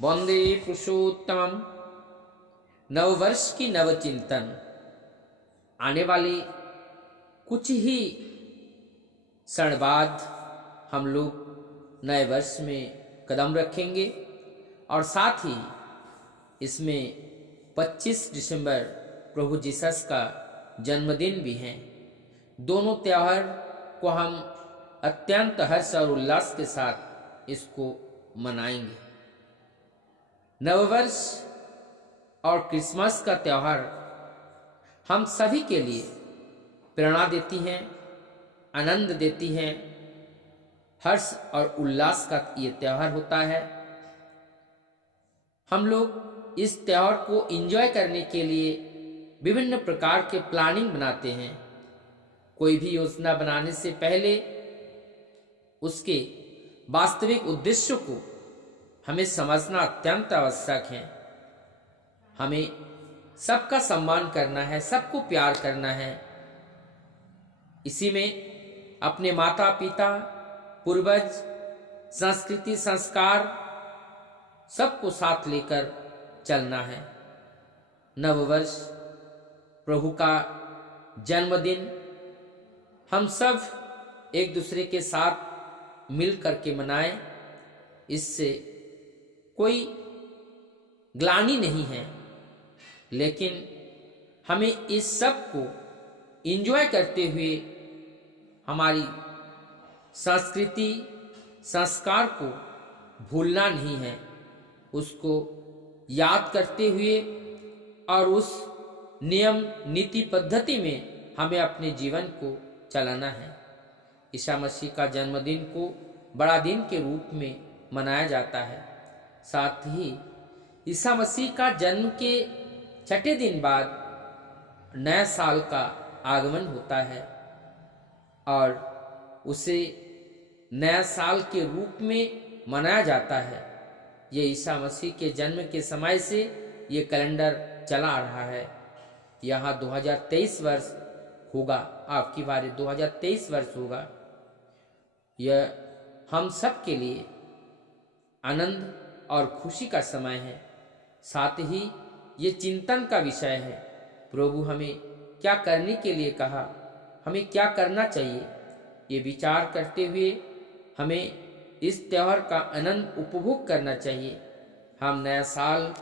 वंदे पुरुषोत्तम। नववर्ष की नवचिंतन। आने वाले कुछ ही क्षण बाद हम लोग नए वर्ष में कदम रखेंगे और साथ ही इसमें 25 दिसंबर प्रभु जीसस का जन्मदिन भी है। दोनों त्यौहार को हम अत्यंत हर्ष और उल्लास के साथ इसको मनाएंगे। नववर्ष और क्रिसमस का त्यौहार हम सभी के लिए प्रेरणा देती हैं, आनंद देती हैं। हर्ष और उल्लास का ये त्यौहार होता है। हम लोग इस त्यौहार को एंजॉय करने के लिए विभिन्न प्रकार के प्लानिंग बनाते हैं। कोई भी योजना बनाने से पहले उसके वास्तविक उद्देश्य को हमें समझना अत्यंत आवश्यक है। हमें सबका सम्मान करना है, सबको प्यार करना है। इसी में अपने माता पिता, पूर्वज, संस्कृति, संस्कार सबको साथ लेकर चलना है। नववर्ष प्रभु का जन्मदिन हम सब एक दूसरे के साथ मिल करके मनाएं। इससे कोई ग्लानि नहीं है, लेकिन हमें इस सब को एंजॉय करते हुए हमारी संस्कृति, संस्कार को भूलना नहीं है। उसको याद करते हुए और उस नियम नीति पद्धति में हमें अपने जीवन को चलाना है। ईसा मसीह का जन्मदिन को बड़ा दिन के रूप में मनाया जाता है। साथ ही ईसा मसीह का जन्म के छठे दिन बाद नया साल का आगमन होता है और उसे नया साल के रूप में मनाया जाता है। ये ईसा मसीह के जन्म के समय से ये कैलेंडर चला आ रहा है। यहाँ 2023 वर्ष होगा, आपकी बारी 2023 वर्ष होगा। यह हम सब के लिए आनंद और खुशी का समय है। साथ ही ये चिंतन का विषय है। प्रभु हमें क्या करने के लिए कहा, हमें क्या करना चाहिए, ये विचार करते हुए हमें इस त्यौहार का आनंद उपभोग करना चाहिए। हम नया साल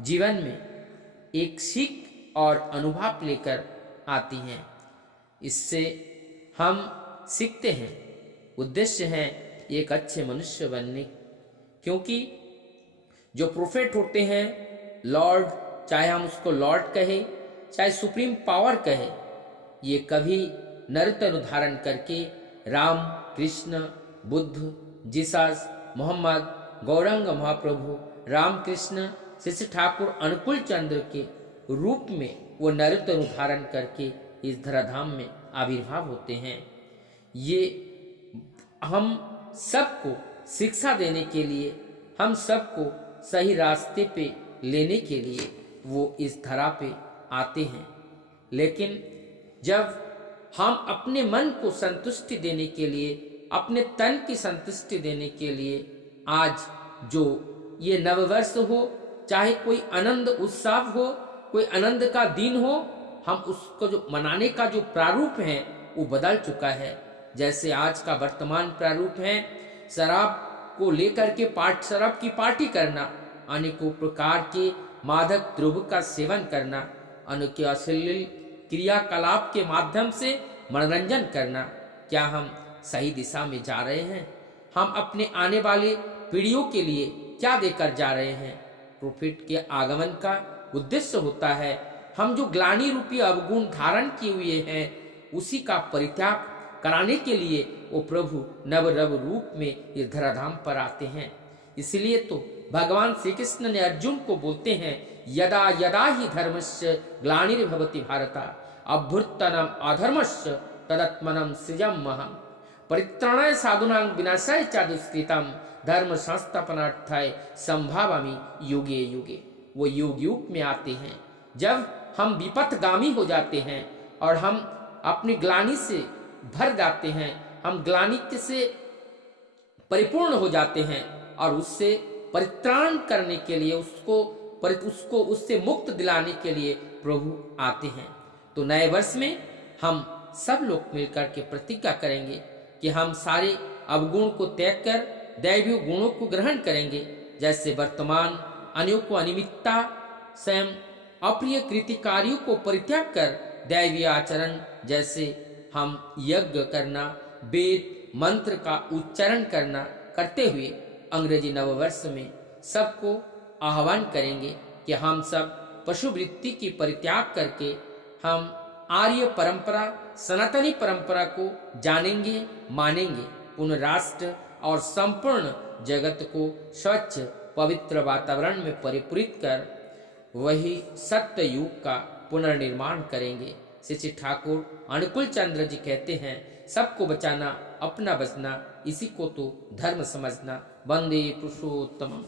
जीवन में एक सीख और अनुभव लेकर आती हैं। इससे हम सीखते हैं, उद्देश्य है एक अच्छे मनुष्य बनने। क्योंकि जो प्रोफेट होते हैं, लॉर्ड, चाहे हम उसको लॉर्ड कहे, चाहे सुप्रीम पावर कहे, ये कभी नर तनु धारण करके राम, कृष्ण, बुद्ध, जीसस, मोहम्मद, गौरंग महाप्रभु, रामकृष्ण, शिष्य ठाकुर, अनुकूल चंद्र के रूप में वो नर तनु धारण करके इस धराधाम में आविर्भाव होते हैं। ये हम सबको शिक्षा देने के लिए, हम सबको सही रास्ते पे लेने के लिए वो इस धरा पे आते हैं। लेकिन जब हम अपने मन को संतुष्टि देने के लिए, अपने तन की संतुष्टि देने के लिए आज जो ये नववर्ष हो, चाहे कोई आनंद उत्सव हो, कोई आनंद का दिन हो, हम उसको जो मनाने का जो प्रारूप है वो बदल चुका है। जैसे आज का वर्तमान प्रारूप है शराब को लेकर के शराब की पार्टी करना, अनेकों प्रकार के मादक द्रव्य का सेवन करना, अनेक अश्लील क्रियाकलाप के माध्यम से मनोरंजन करना। क्या हम सही दिशा में जा रहे हैं? हम अपने आने वाले पीढ़ियों के लिए क्या देकर जा रहे हैं? प्रोफेट के आगमन का उद्देश्य होता है हम जो ग्लानि रूपी अवगुण धारण किए हुए हैं उसी का परित्याग कराने के लिए वो प्रभु नव रूप में इस धराधाम पर आते हैं। इसलिए तो भगवान श्री कृष्ण ने अर्जुन को बोलते हैं, यदा यदा ही धर्मस्य ग्लानिर्भवति भारता अभ्युत्थानम अधर्मस्य तदात्मनं सृजाम्यहम् परित्राणाय साधूनां विनाशाय च दुष्कृतं धर्म संस्थापनार्थाय संभावामि युगे युगे। वो युग युग में आते हैं जब हम विपथगामी हो जाते हैं और हम अपनी ग्लानि से भर जाते हैं, हम ग्लानि से परिपूर्ण हो जाते हैं और उससे परित्राण करने के लिए, उसको उससे मुक्त दिलाने के लिए प्रभु आते हैं। तो नए वर्ष में हम सब लोग मिलकर के प्रतिज्ञा करेंगे कि हम सारे अवगुण को त्याग कर दैवीय गुणों को ग्रहण करेंगे, जैसे वर्तमान अन्यों को अनियमितता, स्वयं अप्रिय कृति कार्यों को परित्याग कर दैवीय आचरण, जैसे हम यज्ञ करना, वेद मंत्र का उच्चारण करना करते हुए अंग्रेजी नववर्ष में सबको आह्वान करेंगे कि हम सब पशु वृत्ति की परित्याग करके हम आर्य परंपरा, सनातनी परंपरा को जानेंगे, मानेंगे। पूर्ण राष्ट्र और संपूर्ण जगत को स्वच्छ पवित्र वातावरण में परिपूरित कर वही सत्य युग का पुनर्निर्माण करेंगे। श्री ठाकुर अनुकूल चंद्र जी कहते हैं, सबको बचाना, अपना बचना, इसी को तो धर्म समझना। वंदे पुरुषोत्तम।